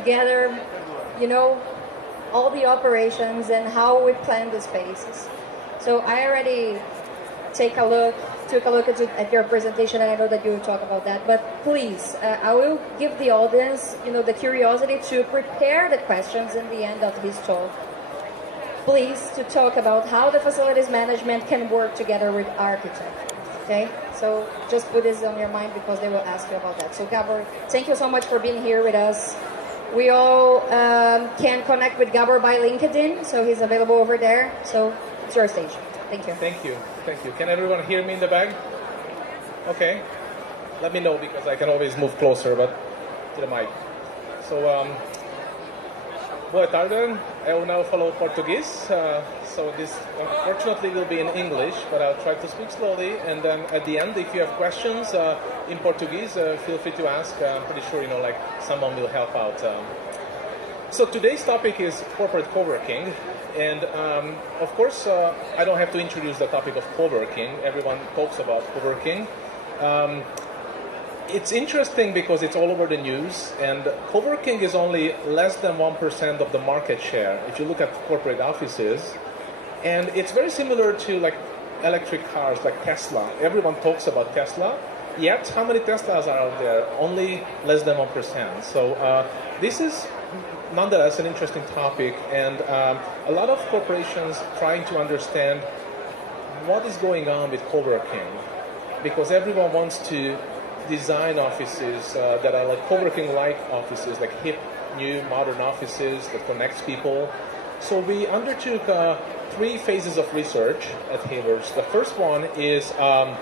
together, all the operations and how we plan the spaces. So I already took a look at your presentation, and I know that you will talk about that. But please, I will give the audience, the curiosity to prepare the questions in the end of his talk. Please, to talk about how the facilities management can work together with architecture. Okay, so just put this on your mind because they will ask you about that. So Gabor, thank you so much for being here with us. We all can connect with Gabor by LinkedIn, so he's available over there. So it's your stage. Thank you. Thank you. Thank you. Can everyone hear me in the back? Okay. Let me know because I can always move closer to the mic. So, boa tarde. Eu não falo português, so this unfortunately will be in English, but I'll try to speak slowly. And then at the end, if you have questions in Portuguese, feel free to ask. I'm pretty sure someone will help out. So today's topic is corporate coworking, and of course I don't have to introduce the topic of coworking. Everyone talks about coworking. It's interesting because it's all over the news, and coworking is only less than 1% of the market share if you look at corporate offices. And it's very similar to like electric cars, like Tesla. Everyone talks about Tesla, yet how many Teslas are out there? Only less than 1%. So this is nonetheless an interesting topic, and a lot of corporations trying to understand what is going on with coworking, because everyone wants to design offices that are like coworking-like offices, like hip, new, modern offices that connects people. So we undertook 3 phases of research at Havers. The first one is about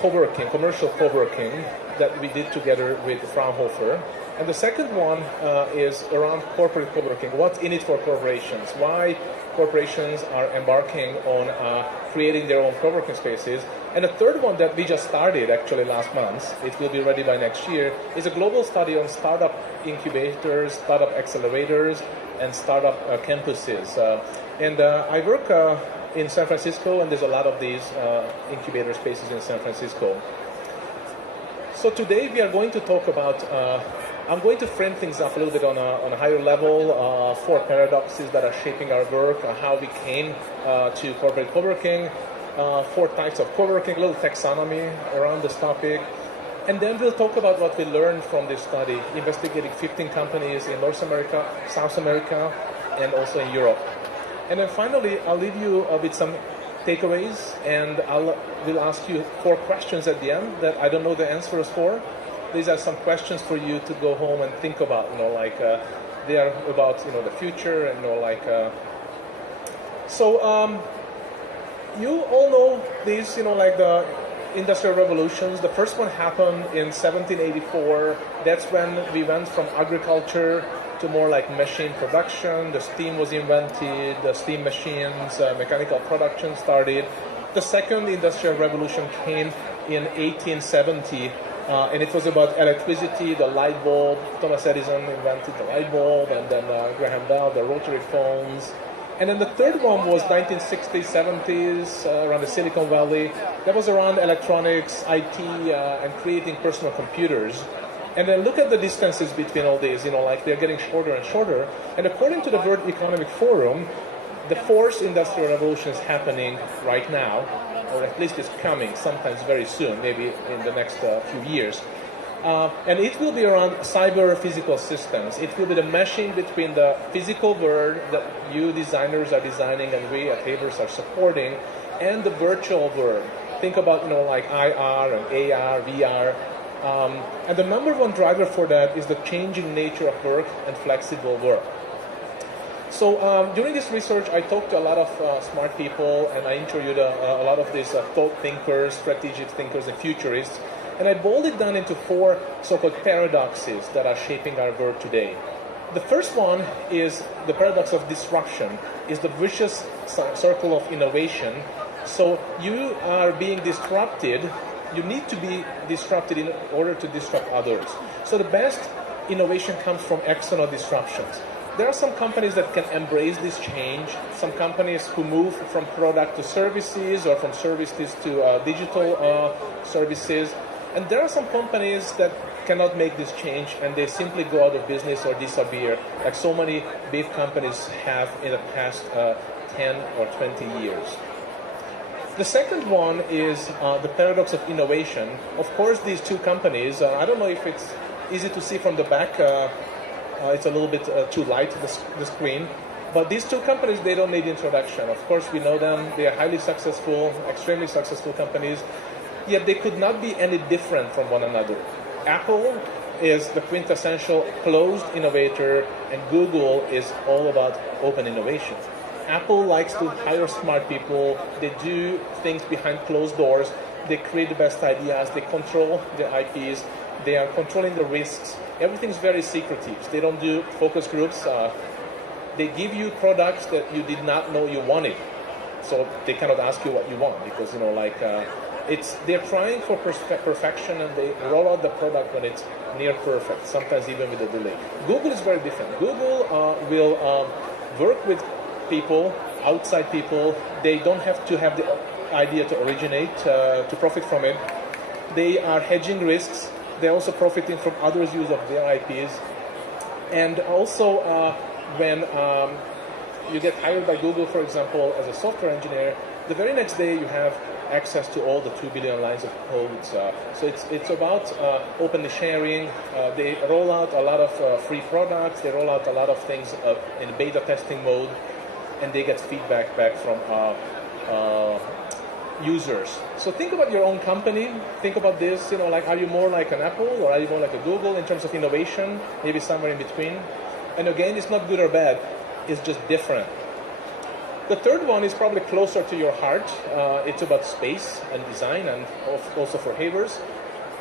coworking, commercial coworking, that we did together with Fraunhofer. And the second one is around corporate coworking. What's in it for corporations? Why corporations are embarking on creating their own coworking spaces. And the third one that we just started actually last month, it will be ready by next year, is a global study on startup incubators, startup accelerators, and startup campuses. And I work in San Francisco, and there's a lot of these incubator spaces in San Francisco. So today we are going to talk about, I'm going to frame things up a little bit on a higher level, 4 paradoxes that are shaping our work, how we came to corporate coworking, 4 types of coworking, a little taxonomy around this topic. And then we'll talk about what we learned from this study, investigating 15 companies in North America, South America, and also in Europe. And then finally, I'll leave you with some takeaways, and we'll ask you 4 questions at the end that I don't know the answers for. These are some questions for you to go home and think about, they are about, the future, and, So, you all know these, the industrial revolutions. The first one happened in 1784. That's when we went from agriculture to more like machine production. The steam was invented, the steam machines, mechanical production started. The second industrial revolution came in 1870, and it was about electricity, the light bulb. Thomas Edison invented the light bulb, and then Graham Bell, the rotary phones. And then the third one was 1960s, 70s, around the Silicon Valley. That was around electronics, IT, and creating personal computers. And then look at the distances between all these, they're getting shorter and shorter. And according to the World Economic Forum, the 4th industrial revolution is happening right now, or at least it's coming sometimes very soon, maybe in the next few years. And it will be around cyber-physical systems. It will be the meshing between the physical world that you designers are designing and we at Havers are supporting, and the virtual world. Think about, like IR and AR, VR. And the number one driver for that is the changing nature of work and flexible work. So during this research, I talked to a lot of smart people, and I interviewed a lot of these thought thinkers, strategic thinkers, and futurists. And I boiled it down into 4 so-called paradoxes that are shaping our world today. The first one is the paradox of disruption, is the vicious circle of innovation. So you are being disrupted. You need to be disrupted in order to disrupt others. So the best innovation comes from external disruptions. There are some companies that can embrace this change, some companies who move from product to services or from services to digital services. And there are some companies that cannot make this change and they simply go out of business or disappear, like so many big companies have in the past 10 or 20 years. The second one is the paradox of innovation. Of course, these two companies, I don't know if it's easy to see from the back, it's a little bit too light, the screen, but these two companies, they don't need introduction. Of course, we know them, they are highly successful, extremely successful companies, yet they could not be any different from one another. Apple is the quintessential closed innovator, and Google is all about open innovation. Apple likes to hire smart people, they do things behind closed doors, they create the best ideas, they control their IPs, they are controlling the risks. Everything's very secretive. They don't do focus groups. They give you products that you did not know you wanted. So they cannot ask you what you want because, they're trying for perfection and they roll out the product when it's near perfect, sometimes even with a delay. Google is very different. Google will work with people, outside people. They don't have to have the idea to originate, to profit from it. They are hedging risks. They're also profiting from others' use of their IPs. And also, when you get hired by Google, for example, as a software engineer, the very next day you have access to all the 2 billion lines of codes. So it's about openly sharing. They roll out a lot of free products. They roll out a lot of things in beta testing mode, and they get feedback back from users. So think about your own company. Think about this, are you more like an Apple or are you more like a Google in terms of innovation? Maybe somewhere in between. And again, it's not good or bad. It's just different. The third one is probably closer to your heart. It's about space and design and also for havers.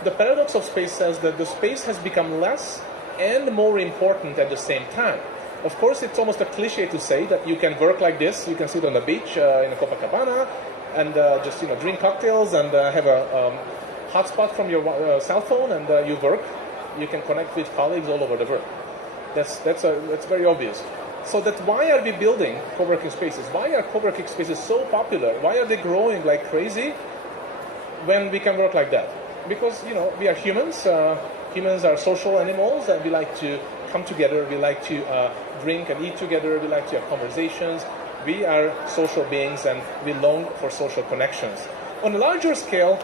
The paradox of space says that the space has become less and more important at the same time. Of course, it's almost a cliche to say that you can work like this. You can sit on the beach in a Copacabana and just drink cocktails and have a hotspot from your cell phone and you work. You can connect with colleagues all over the world. That's very obvious. So that's why are we building co-working spaces? Why are co-working spaces so popular? Why are they growing like crazy when we can work like that? Because, we are humans. Humans are social animals and we like to come together. We like to drink and eat together. We like to have conversations. We are social beings and we long for social connections. On a larger scale,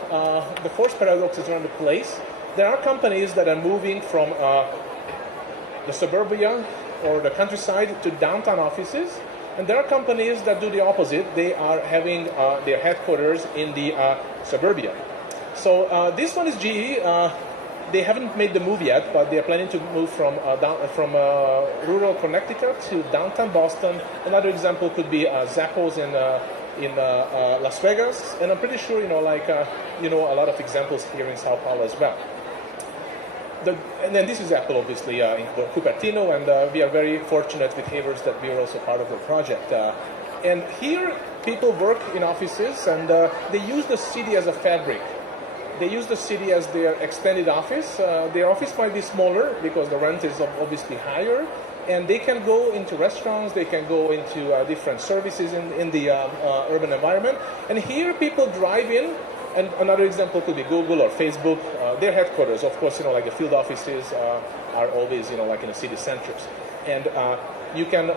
the fourth paradox is around the place. There are companies that are moving from the suburbia or the countryside to downtown offices, and there are companies that do the opposite. They are having their headquarters in the suburbia. So this one is GE. They haven't made the move yet, but they are planning to move from rural Connecticut to downtown Boston. Another example could be Zappos in Las Vegas, and I'm pretty sure a lot of examples here in Sao Paulo as well. And then this is Apple, obviously, in Cupertino, and we are very fortunate with Havers that we are also part of the project. And here, people work in offices, and they use the city as a fabric. They use the city as their extended office. Their office might be smaller because the rent is obviously higher, and they can go into restaurants, they can go into different services in the urban environment. And here, people drive in. And another example could be Google or Facebook. Their headquarters, of course, like the field offices are always, like in the city centers. And you can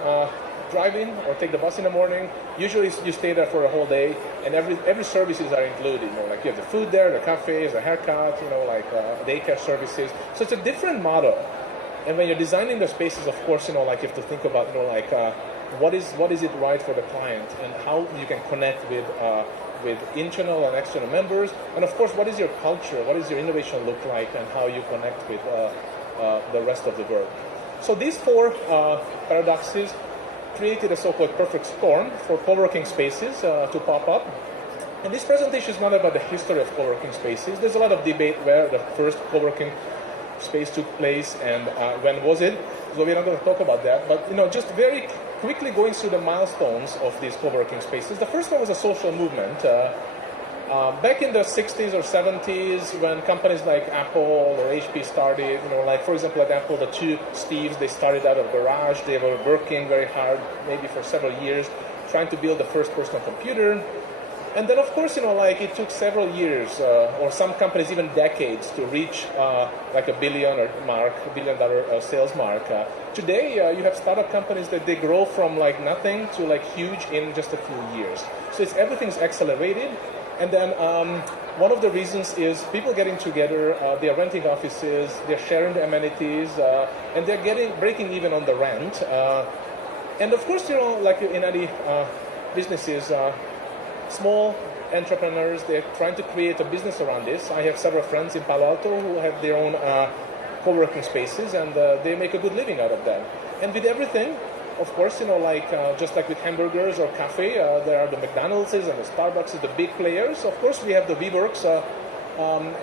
drive in or take the bus in the morning. Usually you stay there for a whole day, and every services are included. Like you have the food there, the cafes, the haircut, daycare services. So it's a different model. And when you're designing the spaces, of course, you have to think about, what is it right for the client and how you can connect with internal and external members, and of course, what is your culture, what does your innovation look like, and how you connect with the rest of the world. So these four paradoxes created a so-called perfect storm for co-working spaces to pop up. And this presentation is not about the history of co-working spaces. There's a lot of debate where the first co-working space took place and when was it. So we're not going to talk about that, but just very quickly going through the milestones of these co-working spaces. The first one was a social movement. Back in the 60s or 70s, when companies like Apple or HP started, for example, at Apple, the two Steves, they started out of a garage. They were working very hard, maybe for several years, trying to build the first personal computer. And then, of course, like it took several years, or some companies even decades, to reach like $1 billion sales mark. Today, you have startup companies that they grow from like nothing to like huge in just a few years. So everything's accelerated. And then one of the reasons is people getting together, they're renting offices, they're sharing the amenities, and they're breaking even on the rent. And of course, like in any businesses, small entrepreneurs, they're trying to create a business around this. I have several friends in Palo Alto who have their own co-working spaces, and they make a good living out of that. And with everything, of course, like just like with hamburgers or cafe, there are the McDonald's and the Starbucks, the big players. Of course, we have the WeWorks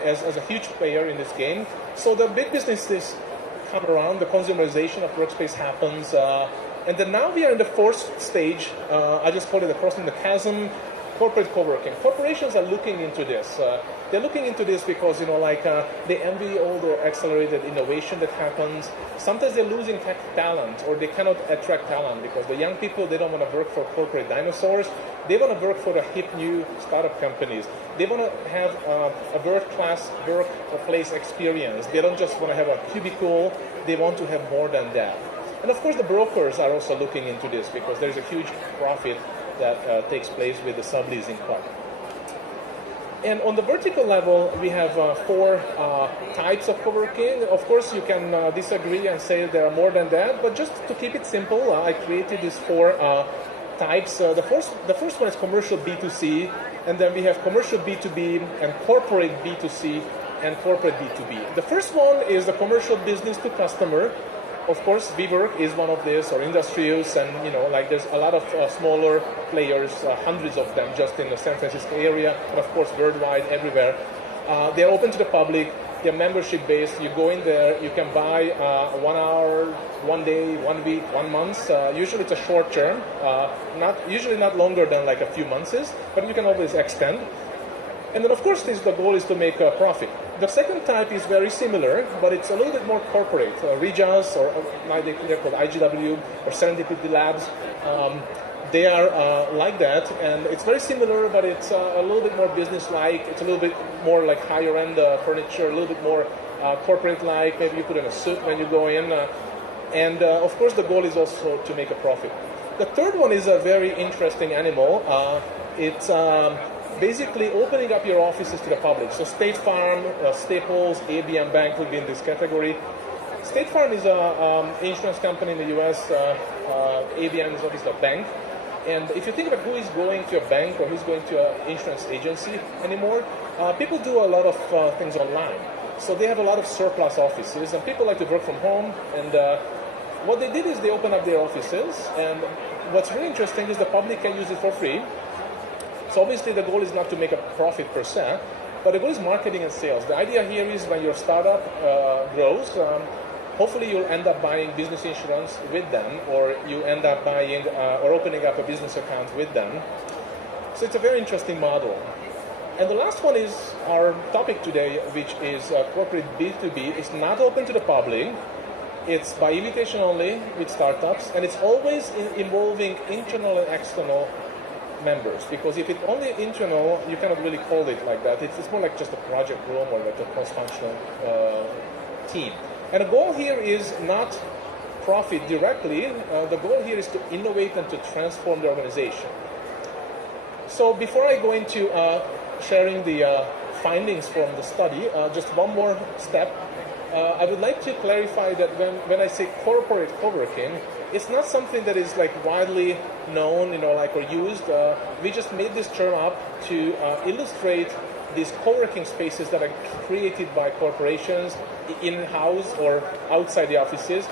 as a huge player in this game. So the big businesses come around, the consumerization of workspace happens, and then now we are in the fourth stage. I just call it the crossing the chasm. Corporate co-working. Corporations are looking into this. They're looking into this because, they envy all the accelerated innovation that happens. Sometimes they're losing tech talent, or they cannot attract talent because the young people, they don't want to work for corporate dinosaurs. They want to work for the hip new startup companies. They want to have a world-class workplace experience. They don't just want to have a cubicle. They want to have more than that. And of course, the brokers are also looking into this because there's a huge profit that takes place with the subleasing part. And on the vertical level, we have 4 types of co-working. Of course, you can disagree and say there are more than that, but just to keep it simple, I created these 4 types. The first one is commercial B2C, and then we have commercial B2B and corporate B2C and corporate B2B. The first one is the commercial business to customer. Of course, WeWork is one of these, or Industrials, and there's a lot of smaller players, hundreds of them just in the San Francisco area, and of course worldwide, everywhere. They're open to the public. They're membership based. You go in there, you can buy 1 hour, 1 day, 1 week, 1 month. Usually it's a short term, not longer than like a few months, but you can always extend. And then, of course, the goal is to make a profit. The second type is very similar, but it's a little bit more corporate. Rejas, or they're called IGW, or Serendipity Labs, they are like that. And it's very similar, but it's a little bit more business-like. It's a little bit more like higher-end furniture, a little bit more corporate-like. Maybe you put in a suit when you go in. And, of course, the goal is also to make a profit. The third one is a very interesting animal. It's basically opening up your offices to the public. So State Farm, Staples, ABM Bank would be in this category. State Farm is an insurance company in the US. ABM is obviously a bank. And if you think about who is going to a bank or who's going to an insurance agency anymore, people do a lot of things online. So they have a lot of surplus offices, and people like to work from home. And what they did is they opened up their offices. And what's really interesting is the public can use it for free. So obviously the goal is not to make a profit per se, but the goal is marketing and sales. The idea here is when your startup grows, hopefully you'll end up buying business insurance with them, or you end up buying or opening up a business account with them. So it's a very interesting model. And the last one is our topic today, which is corporate B2B. It's not open to the public. It's by invitation only with startups, and it's always involving internal and external members, because if it's only internal, you cannot really call it like that. It's more like just a project room or like a cross-functional team. And the goal here is not profit directly. The goal here is to innovate and to transform the organization. So before I go into sharing the findings from the study, just one more step. I would like to clarify that when I say corporate co-working, it's not something that is like widely known, or used. We just made this term up to illustrate these co-working spaces that are created by corporations in-house or outside the offices,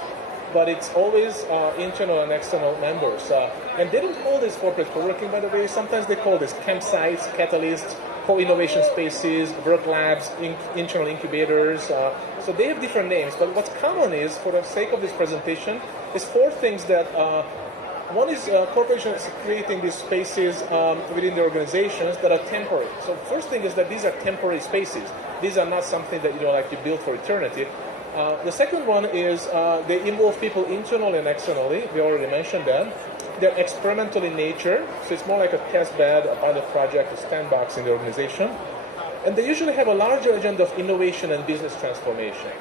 but it's always internal and external members. And they don't call this corporate co-working, by the way. Sometimes they call this campsites, catalysts, co-innovation spaces, work labs, internal incubators. So they have different names, but what's common is, for the sake of this presentation, is 4 things that, one is corporations creating these spaces within the organizations that are temporary. So first thing is that these are temporary spaces. These are not something that you build for eternity. The second one is they involve people internally and externally. We already mentioned that. They're experimental in nature, so it's more like a test bed, a pilot project, a sandbox in the organization. And they usually have a larger agenda of innovation and business transformation.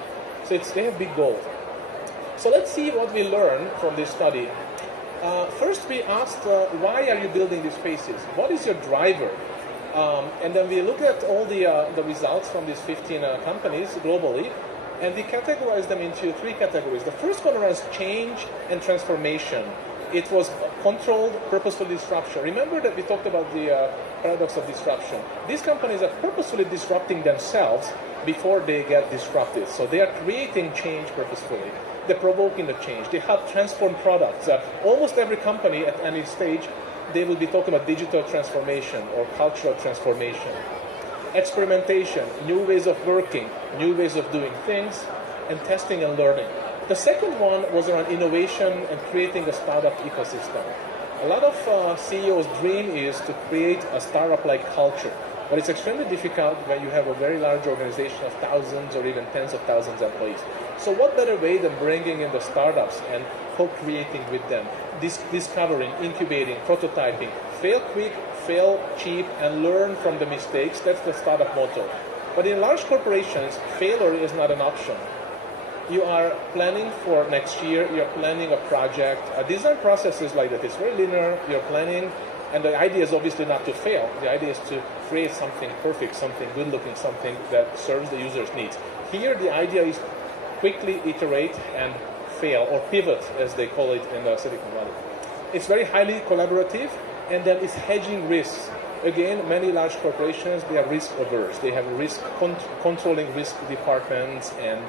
So they have big goals. So let's see what we learned from this study. First, we asked, why are you building these spaces? What is your driver? And then we look at all the results from these 15 companies globally, and we categorize them into 3 categories. The first one was change and transformation. It was controlled, purposeful disruption. Remember that we talked about the paradox of disruption. These companies are purposefully disrupting themselves before they get disrupted. So they are creating change purposefully. They're provoking the change. They help transform products. Almost every company at any stage, they will be talking about digital transformation or cultural transformation. Experimentation, new ways of working, new ways of doing things, and testing and learning. The second one was around innovation and creating a startup ecosystem. A lot of CEOs' dream is to create a startup-like culture, but it's extremely difficult when you have a very large organization of thousands or even tens of thousands of employees. So what better way than bringing in the startups and co-creating with them, discovering, incubating, prototyping, fail quick, fail cheap, and learn from the mistakes. That's the startup motto. But in large corporations, failure is not an option. You are planning for next year, you're planning a project. A design process is like that. It's very linear, you're planning, and the idea is obviously not to fail. The idea is to create something perfect, something good-looking, something that serves the user's needs. Here, the idea is quickly iterate and fail, or pivot, as they call it in the Silicon Valley. It's very highly collaborative, and then it's hedging risks. Again, many large corporations, they are risk-averse. They have controlling risk departments, and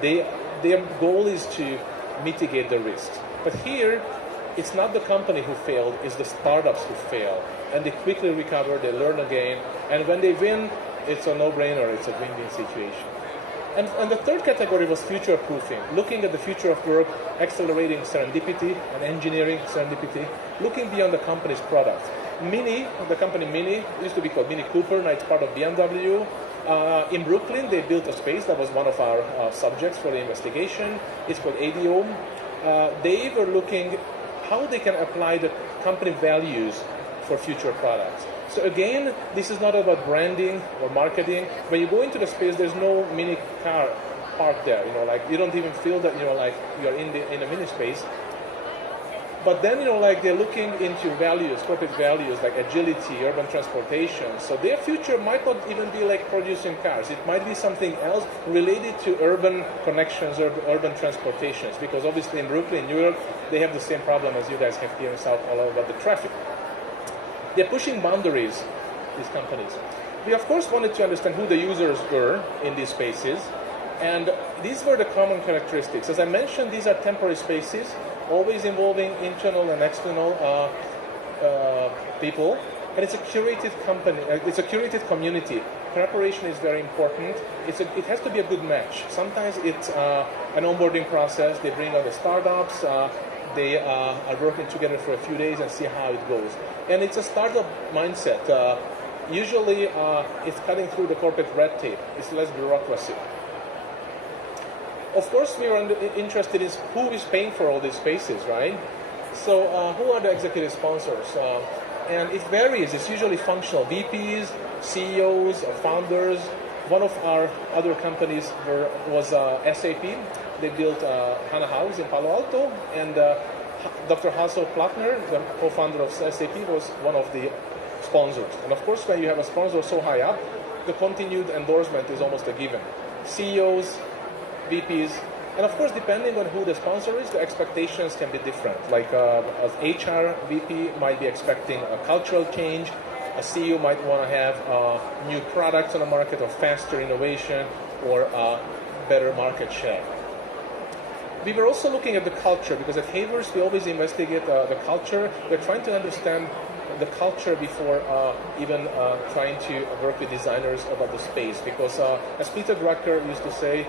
their goal is to mitigate the risks. But here, it's not the company who failed, it's the startups who fail. And they quickly recover, they learn again, and when they win, it's a no-brainer, it's a win-win situation. And the third category was future-proofing, looking at the future of work, accelerating serendipity and engineering serendipity, looking beyond the company's product. Mini, the company Mini, used to be called Mini Cooper, now it's part of BMW. In Brooklyn, they built a space that was one of our subjects for the investigation. It's called ADOM. They were looking how they can apply the company values for future products. So again, this is not about branding or marketing. When you go into the space, there's no mini car parked there. Like you don't even feel that like you're in a mini space. But then, they're looking into values, corporate values like agility, urban transportation. So their future might not even be like producing cars. It might be something else related to urban connections or urban transportations. Because obviously in Brooklyn, New York, they have the same problem as you guys have here in South Paulo about the traffic. They're pushing boundaries, these companies. We, of course, wanted to understand who the users were in these spaces. And these were the common characteristics. As I mentioned, these are temporary spaces, always involving internal and external people. And it's a curated company. It's a curated community. Preparation is very important. It has to be a good match. Sometimes it's an onboarding process. They bring out the startups. They are working together for a few days and see how it goes. And it's a startup mindset. Usually, it's cutting through the corporate red tape. It's less bureaucracy. Of course, we are interested in who is paying for all these spaces, right? So who are the executive sponsors? And it varies. It's usually functional VPs, CEOs, founders. One of our other companies was SAP. They built HANA House in Palo Alto, and Dr. Hasso Plattner, the co-founder of SAP, was one of the sponsors. And of course, when you have a sponsor so high up, the continued endorsement is almost a given. CEOs, VPs, and of course, depending on who the sponsor is, the expectations can be different. Like an HR VP might be expecting a cultural change. A CEO might want to have new products on the market, or faster innovation, or better market share. We were also looking at the culture, because at Havers we always investigate the culture. We're trying to understand the culture before even trying to work with designers about the space. Because as Peter Drucker used to say,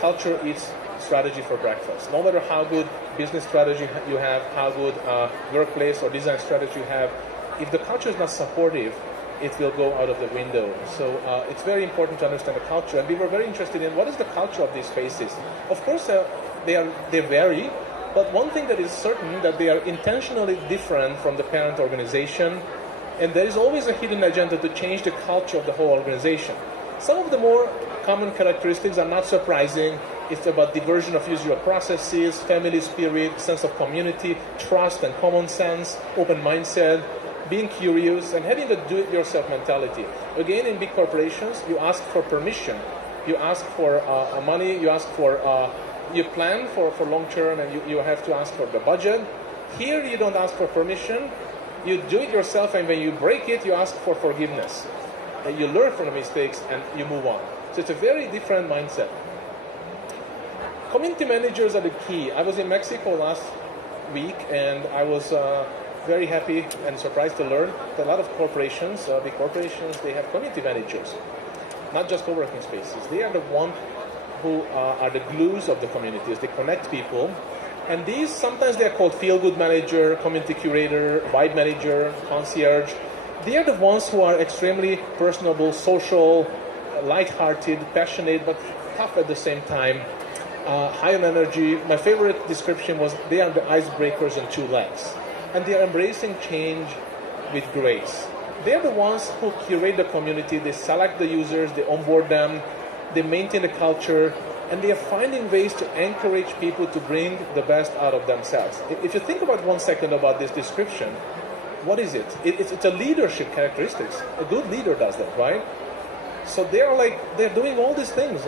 culture eats strategy for breakfast. No matter how good business strategy you have, how good workplace or design strategy you have, if the culture is not supportive, it will go out of the window. So it's very important to understand the culture, and we were very interested in what is the culture of these spaces. Of course, they vary, but one thing that is certain that they are intentionally different from the parent organization, and there is always a hidden agenda to change the culture of the whole organization. Some of the more common characteristics are not surprising. It's about diversion of usual processes, family spirit, sense of community, trust and common sense, open mindset, being curious, and having a do-it-yourself mentality. Again, in big corporations, you ask for permission. You ask for money, you ask for, you plan for long term, and you have to ask for the budget. Here, you don't ask for permission. You do it yourself, and when you break it, you ask for forgiveness. And you learn from the mistakes, and you move on. So it's a very different mindset. Community managers are the key. I was in Mexico last week, and I was very happy and surprised to learn that a lot of corporations, big corporations, they have community managers, not just co-working spaces. They are the ones who are the glues of the communities. They connect people. And these, sometimes they are called feel-good manager, community curator, vibe manager, concierge. They are the ones who are extremely personable, social, light-hearted, passionate, but tough at the same time, high on energy. My favorite description was they are the icebreakers on two legs. And they are embracing change with grace. They are the ones who curate the community. They select the users, they onboard them, they maintain the culture, and they are finding ways to encourage people to bring the best out of themselves. If you think about 1 second about this description, what is it? It's a leadership characteristics. A good leader does that, right? So they're doing all these things,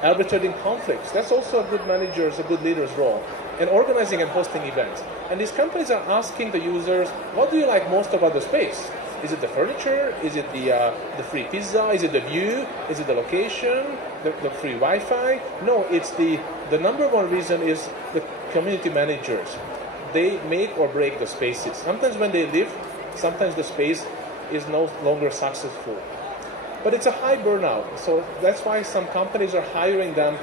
arbitrating conflicts. That's also a good manager's, a good leader's role. And organizing and hosting events. And these companies are asking the users, what do you like most about the space? Is it the furniture? Is it the free pizza? Is it the view? Is it the location? The free Wi-Fi? No, it's the number one reason is the community managers. They make or break the spaces. Sometimes when they leave, sometimes the space is no longer successful. But it's a high burnout. So that's why some companies are hiring them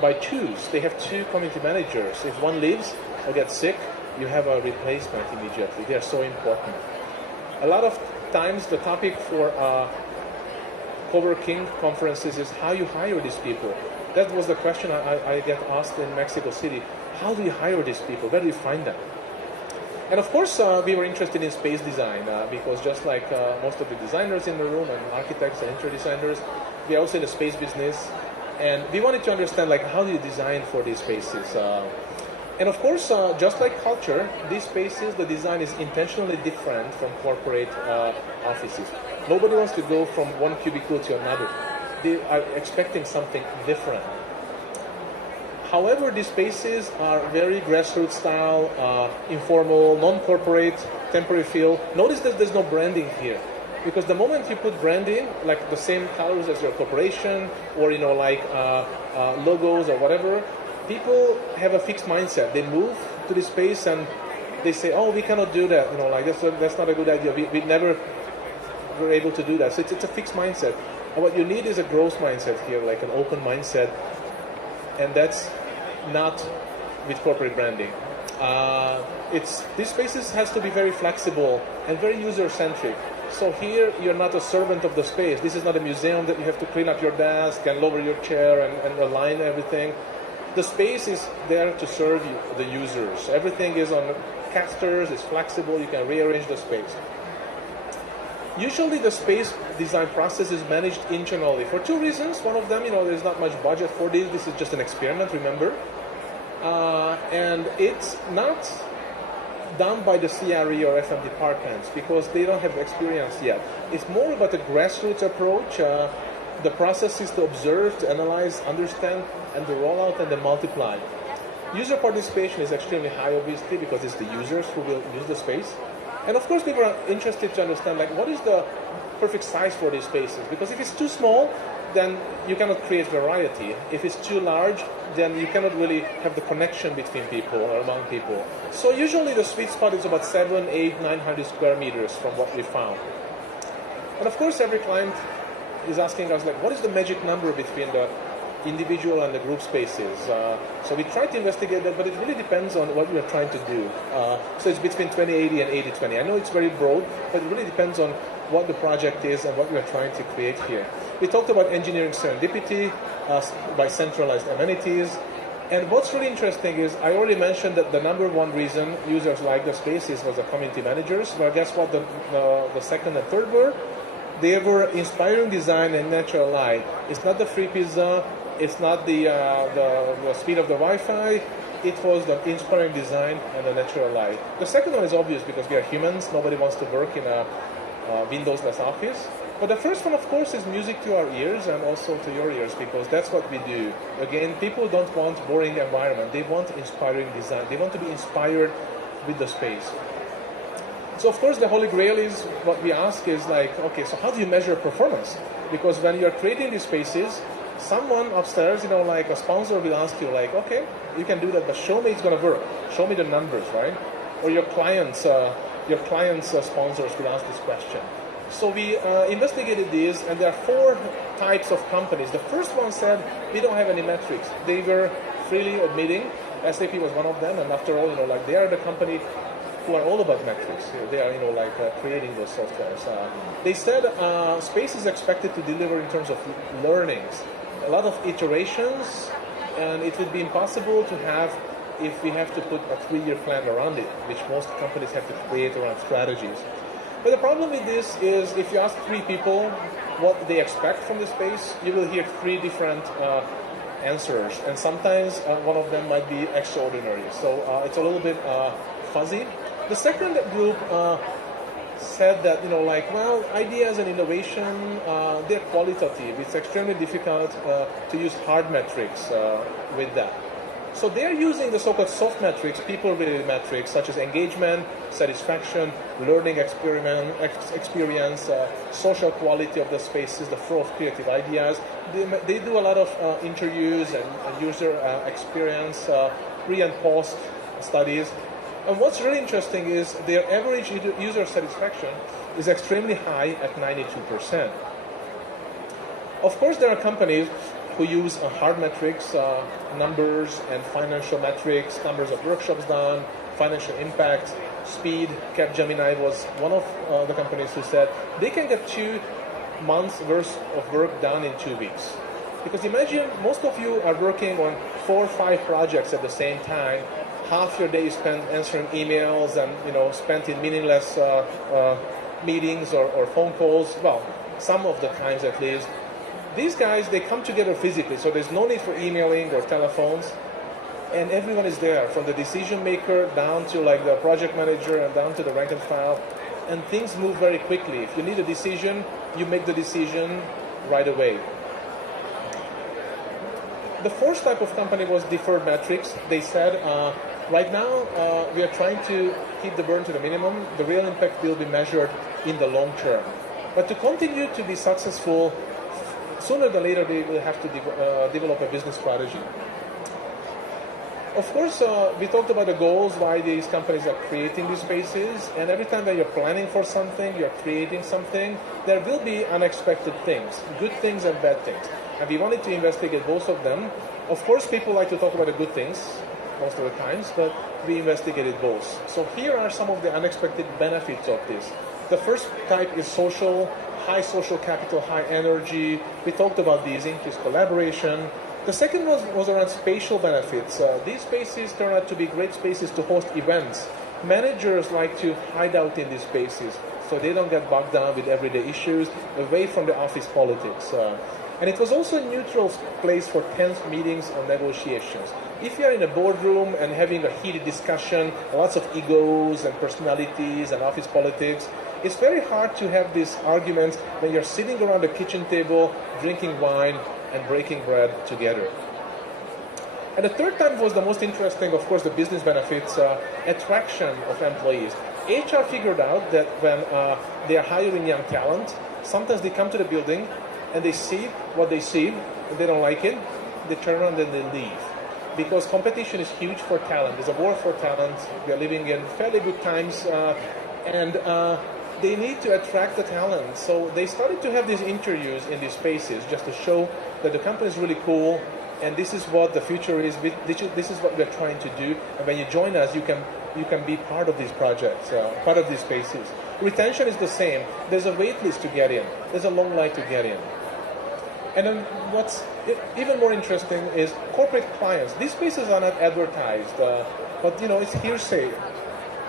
by twos. They have two community managers. If one leaves or gets sick, you have a replacement immediately. They are so important. A lot of times the topic for co-working conferences is how you hire these people. That was the question I get asked in Mexico City. How do you hire these people? Where do you find them? And of course, we were interested in space design because just like most of the designers in the room and architects and interior designers, we are also in the space business. And we wanted to understand how do you design for these spaces. And of course, just like culture, these spaces, the design is intentionally different from corporate offices. Nobody wants to go from one cubicle to another. They are expecting something different. However, these spaces are very grassroots style, informal, non-corporate, temporary feel. Notice that there's no branding here. Because the moment you put branding, like the same colors as your corporation, or logos or whatever, people have a fixed mindset. They move to this space and they say, "Oh, we cannot do that. That's not a good idea. We never were able to do that." So it's a fixed mindset. And what you need is a growth mindset here, like an open mindset, and that's not with corporate branding. These spaces has to be very flexible and very user-centric. So here, you're not a servant of the space. This is not a museum that you have to clean up your desk and lower your chair and align everything. The space is there to serve you, the users. Everything is on casters, it's flexible, you can rearrange the space. Usually the space design process is managed internally for two reasons. One of them, there's not much budget for this. This is just an experiment, remember? And it's not done by the CRE or FM departments because they don't have experience yet. It's more about a grassroots approach. The process is to observe, to analyze, understand, and to roll out and then multiply. User participation is extremely high, obviously, because it's the users who will use the space. And of course, people are interested to understand, what is the perfect size for these spaces? Because if it's too small, then you cannot create variety. If it's too large, then you cannot really have the connection between people or among people. So usually the sweet spot is about 700, 800, 900 square meters from what we found. And of course, every client is asking us, what is the magic number between the individual and the group spaces? So we try to investigate that, but it really depends on what we are trying to do. So it's between 20/80 and 80/20. I know it's very broad, but it really depends on what the project is and what we're trying to create here. We talked about engineering serendipity by centralized amenities. And what's really interesting is I already mentioned that the number one reason users like the spaces was the community managers. Well, guess what the second and third were? They were inspiring design and natural light. It's not the free pizza. It's not the speed of the Wi-Fi. It was the inspiring design and the natural light. The second one is obvious because we are humans. Nobody wants to work in a Windows-less office. But the first one, of course, is music to our ears and also to your ears because that's what we do. Again, people don't want boring environment. They want inspiring design. They want to be inspired with the space. So, of course, the Holy Grail is what we ask is like, okay, so how do you measure performance? Because when you're creating these spaces, someone upstairs, like a sponsor will ask you, like, okay, you can do that, but show me it's going to work. Show me the numbers, right? Or your clients' sponsors will ask this question. So we investigated these, and there are 4 types of companies. The first one said, we don't have any metrics. They were freely admitting, SAP was one of them, and after all, they are the company who are all about metrics. They are, creating those softwares. They said space is expected to deliver in terms of learnings, a lot of iterations, and it would be impossible to have if we have to put a 3-year plan around it, which most companies have to create around strategies. But the problem with this is if you ask 3 people what they expect from the space, you will hear 3 different answers, and sometimes one of them might be extraordinary. So it's a little bit fuzzy. The second group said that, ideas and innovation, they're qualitative. It's extremely difficult to use hard metrics with that. So they're using the so-called soft metrics, people-related metrics, such as engagement, satisfaction, learning experience, social quality of the spaces, the flow of creative ideas. They do a lot of interviews and user experience, pre and post studies. And what's really interesting is their average user satisfaction is extremely high at 92%. Of course, there are companies who use hard metrics, numbers and financial metrics, numbers of workshops done, financial impact, speed. Capgemini was one of the companies who said they can get 2 months worth of work done in 2 weeks. Because imagine most of you are working on 4 or 5 projects at the same time. Half your day is spent answering emails and spent in meaningless meetings or phone calls. Well, some of the times at least. These guys, they come together physically, so there's no need for emailing or telephones, and everyone is there, from the decision maker down to the project manager and down to the rank and file, and things move very quickly. If you need a decision, you make the decision right away. The fourth type of company was deferred metrics. They said, right now, we are trying to keep the burn to the minimum. The real impact will be measured in the long term. But to continue to be successful, sooner or later, they will have to develop a business strategy. Of course, we talked about the goals, why these companies are creating these spaces, and every time that you're planning for something, you're creating something, there will be unexpected things, good things and bad things. And we wanted to investigate both of them. Of course, people like to talk about the good things most of the times, but we investigated both. So here are some of the unexpected benefits of this. The first type is social, high social capital, high energy. We talked about these, increased collaboration. The second was around spatial benefits. These spaces turn out to be great spaces to host events. Managers like to hide out in these spaces so they don't get bogged down with everyday issues, away from the office politics. And it was also a neutral place for tense meetings or negotiations. If you're in a boardroom and having a heated discussion, lots of egos and personalities and office politics, it's very hard to have these arguments when you're sitting around the kitchen table, drinking wine, and breaking bread together. And the third type was the most interesting, of course, the business benefits, attraction of employees. HR figured out that when they are hiring young talent, sometimes they come to the building and they see what they see, and they don't like it, they turn around and they leave. Because competition is huge for talent. There's a war for talent. We are living in fairly good times, and they need to attract the talent. So they started to have these interviews in these spaces just to show that the company is really cool, and this is what the future is. This is what we're trying to do. And when you join us, you can be part of these projects, part of these spaces. Retention is the same. There's a wait list to get in. There's a long line to get in. And then what's even more interesting is corporate clients. These spaces are not advertised, but it's hearsay.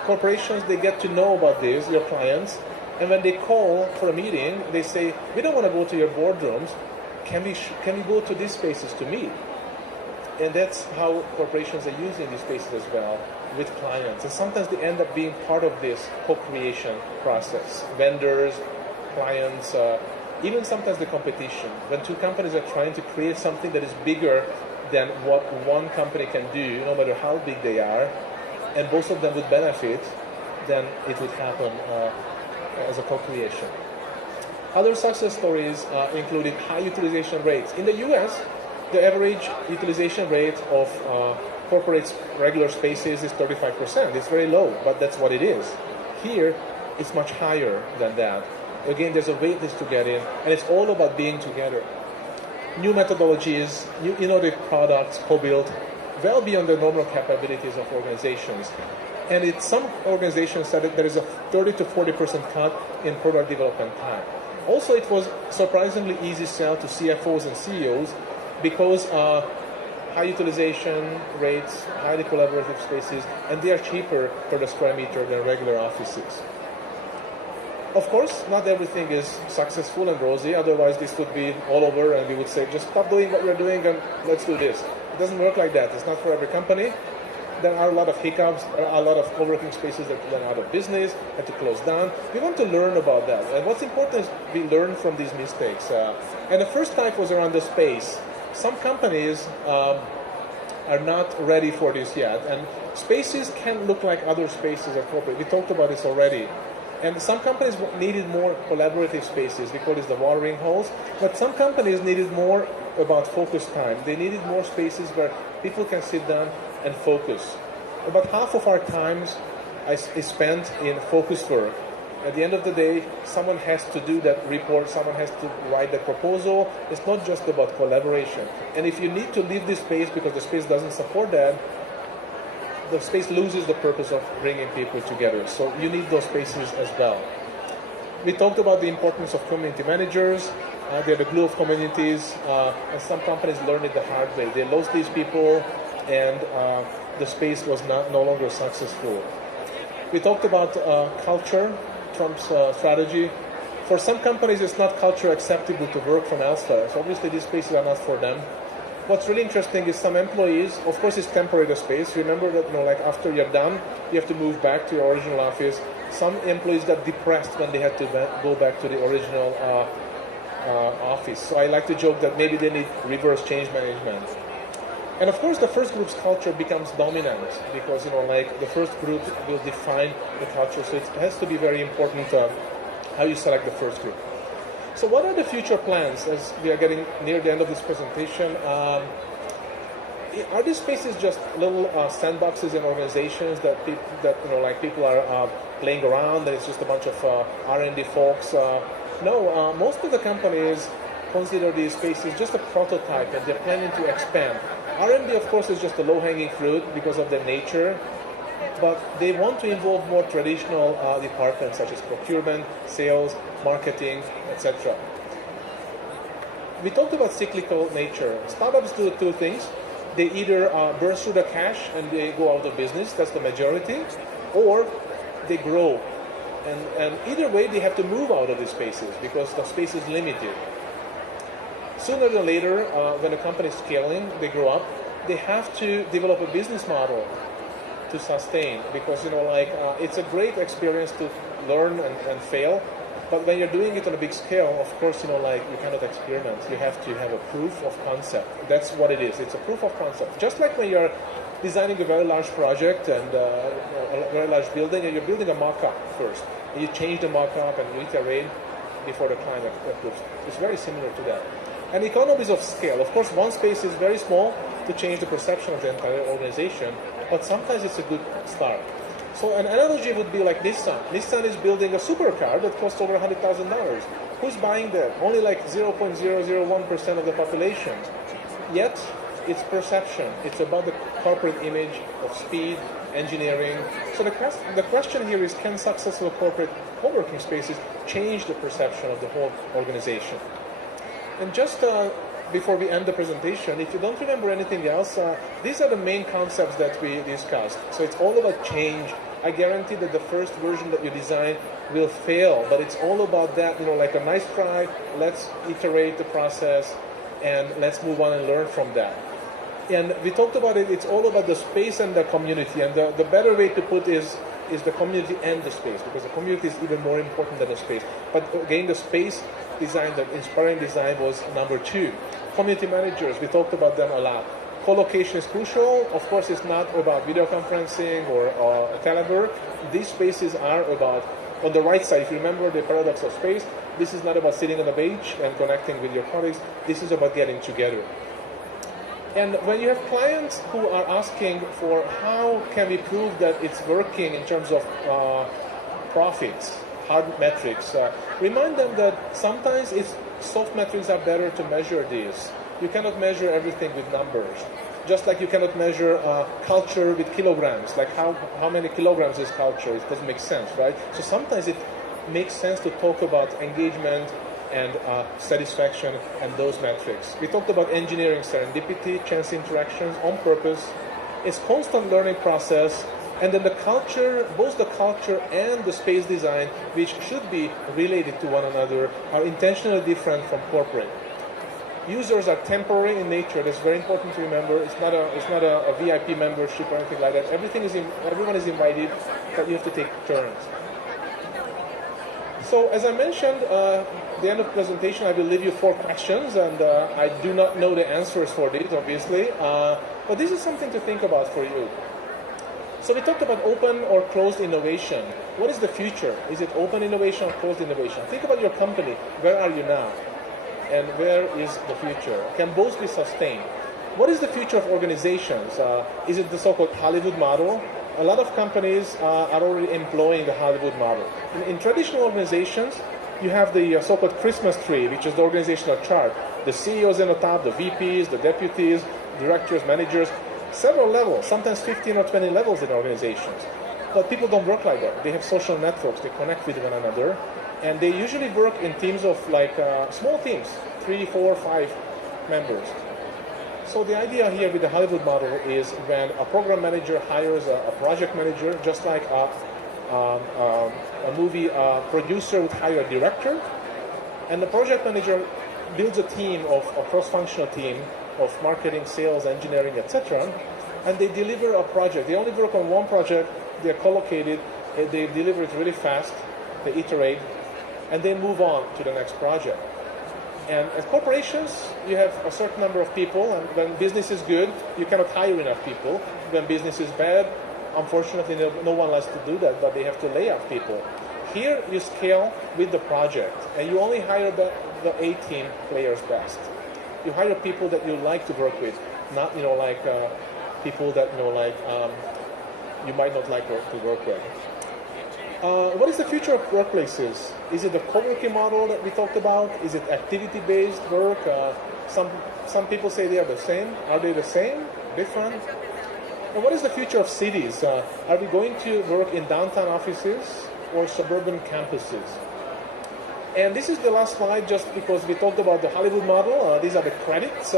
Corporations, they get to know about this, your clients, and when they call for a meeting, they say, we don't want to go to your boardrooms. Can we go to these spaces to meet? And that's how corporations are using these spaces as well with clients. And sometimes they end up being part of this co-creation process. Vendors, clients, even sometimes the competition. When two companies are trying to create something that is bigger than what one company can do, no matter how big they are, and both of them would benefit, then it would happen as a co-creation. Other success stories included high utilization rates. In the US, the average utilization rate of corporate regular spaces is 35%. It's very low, but that's what it is. Here, it's much higher than that. Again, there's a wait list to get in, and it's all about being together. New methodologies, new innovative products co-built, well beyond the normal capabilities of organizations. And in some organizations said that there is a 30 to 40% cut in product development time. Also, it was surprisingly easy sell to CFOs and CEOs because high utilization rates, highly collaborative spaces, and they are cheaper per the square meter than regular offices. Of course, not everything is successful and rosy, otherwise this would be all over and we would say, just stop doing what you're doing and let's do this. It doesn't work like that. It's not for every company. There are a lot of hiccups, there are a lot of co-working spaces that went out of business, had to close down. We want to learn about that. And what's important is we learn from these mistakes. And the first type was around the space. Some companies are not ready for this yet. And spaces can look like other spaces at corporate. We talked about this already. And some companies needed more collaborative spaces. We call this the watering holes. But some companies needed more about focus time. They needed more spaces where people can sit down and focus. About half of our times is spent in focus work. At the end of the day, someone has to do that report, someone has to write the proposal. It's not just about collaboration. And if you need to leave this space because the space doesn't support that, the space loses the purpose of bringing people together. So you need those spaces as well. We talked about the importance of community managers. They're the glue of communities. And some companies learned it the hard way. They lost these people, and the space was no longer successful. We talked about culture, Trump's strategy. For some companies, it's not culture acceptable to work from elsewhere. So obviously, these spaces are not for them. What's really interesting is some employees, of course, it's temporary the space. Remember that, like after you're done, you have to move back to your original office. Some employees got depressed when they had to go back to the original office. So I like to joke that maybe they need reverse change management. And of course, the first group's culture becomes dominant because, the first group will define the culture. So it has to be very important how you select the first group. So what are the future plans as we are getting near the end of this presentation? Are these spaces just little sandboxes in organizations that people are playing around and it's just a bunch of R&D folks? No, most of the companies consider these spaces just a prototype and they're planning to expand. R&D, of course, is just a low-hanging fruit because of their nature, but they want to involve more traditional departments such as procurement, sales, marketing, etc. We talked about cyclical nature. Startups do two things. They either burst through the cash and they go out of business, that's the majority, or they grow. And either way, they have to move out of these spaces because the space is limited. Sooner than later, when a company is scaling, they grow up, they have to develop a business model to sustain because, it's a great experience to learn and fail. But when you're doing it on a big scale, of course, you cannot experiment. You have to have a proof of concept. That's what it is. It's a proof of concept. Just like when you're designing a very large project and a very large building, and you're building a mock-up first. And you change the mock-up and you iterate before the client approves. It's very similar to that. And economies of scale. Of course, one space is very small to change the perception of the entire organization, but sometimes it's a good start. So an analogy would be like Nissan. Nissan is building a supercar that costs over $100,000. Who's buying that? Only like 0.001% of the population. Yet, it's perception. It's about the corporate image, of speed, engineering. So the question here is, can successful corporate co-working spaces change the perception of the whole organization? And just before we end the presentation, if you don't remember anything else, these are the main concepts that we discussed. So it's all about change. I guarantee that the first version that you design will fail, but it's all about that, like a nice try, let's iterate the process, and let's move on and learn from that. And we talked about it, it's all about the space and the community, and the better way to put is the community and the space, because the community is even more important than the space. But again, the space design, the inspiring design was number 2. Community managers, we talked about them a lot. Co-location is crucial. Of course, it's not about video conferencing or a telework. These spaces are about, on the right side, if you remember the paradox of space, this is not about sitting on a bench and connecting with your colleagues. This is about getting together. And when you have clients who are asking for how can we prove that it's working in terms of profits, hard metrics, remind them that sometimes soft metrics are better to measure these. You cannot measure everything with numbers. Just like you cannot measure culture with kilograms. Like how many kilograms is culture? It doesn't make sense, right? So sometimes it makes sense to talk about engagement and satisfaction and those metrics. We talked about engineering serendipity, chance interactions on purpose. It's constant learning process. And then the culture, both the culture and the space design, which should be related to one another, are intentionally different from corporate. Users are temporary in nature. That's very important to remember. It's not a VIP membership or anything like that. Everyone is invited, but you have to take turns. So as I mentioned, at the end of the presentation, I will leave you 4 questions, and I do not know the answers for these, obviously. But this is something to think about for you. So we talked about open or closed innovation. What is the future? Is it open innovation or closed innovation? Think about your company. Where are you now? And where is the future? Can both be sustained? What is the future of organizations? Is it the so-called Hollywood model? A lot of companies are already employing the Hollywood model. In traditional organizations, you have the so-called Christmas tree, which is the organizational chart. The CEOs on the top, the VPs, the deputies, directors, managers, several levels, sometimes 15 or 20 levels in organizations. But people don't work like that. They have social networks. They connect with one another. And they usually work in teams of small teams, 3, 4, 5 members. So the idea here with the Hollywood model is when a program manager hires a project manager, just like a movie producer would hire a director, and the project manager builds a team a cross-functional team of marketing, sales, engineering, etc., and they deliver a project. They only work on one project. They're co-located. They deliver it really fast. They iterate. And they move on to the next project. And as corporations, you have a certain number of people, and when business is good, you cannot hire enough people. When business is bad, unfortunately, no one likes to do that, but they have to lay off people. Here, you scale with the project, and you only hire the A-team players best. You hire people that you like to work with, not people that you might not like to work with. What is the future of workplaces? Is it the co-working model that we talked about? Is it activity-based work? Some people say they are the same. Are they the same? Different? And what is the future of cities? Are we going to work in downtown offices or suburban campuses? And this is the last slide just because we talked about the Hollywood model. These are the credits.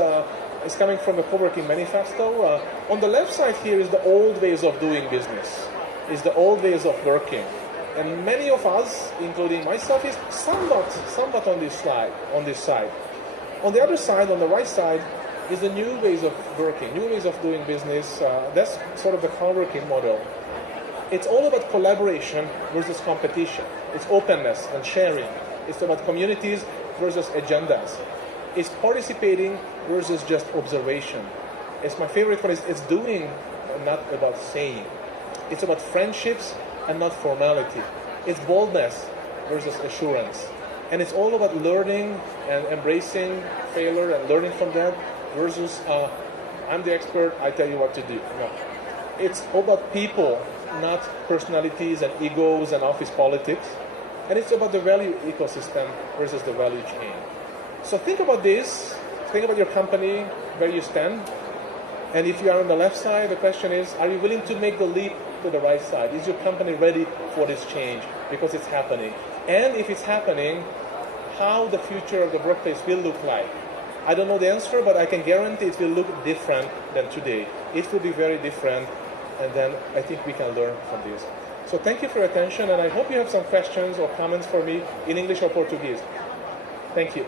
It's coming from the Co-working Manifesto. On the left side here is the old ways of doing business. Is the old ways of working. And many of us, including myself, is somewhat on this side. On the other side, on the right side, is the new ways of working, new ways of doing business. That's sort of the co-working model. It's all about collaboration versus competition. It's openness and sharing. It's about communities versus agendas. It's participating versus just observation. It's my favorite one. It's doing, not about saying. It's about friendships and not formality. It's boldness versus assurance. And it's all about learning and embracing failure and learning from that versus I'm the expert, I tell you what to do. No. It's all about people, not personalities and egos and office politics. And it's about the value ecosystem versus the value chain. So think about this. Think about your company, where you stand. And if you are on the left side, the question is, are you willing to make the leap to the right side? Is your company ready for this change? Because it's happening. And if it's happening, how the future of the workplace will look like. I don't know the answer, but I can guarantee it will look different than today. It will be very different, and then I think we can learn from this. So thank you for your attention, and I hope you have some questions or comments for me in English or Portuguese. Thank you.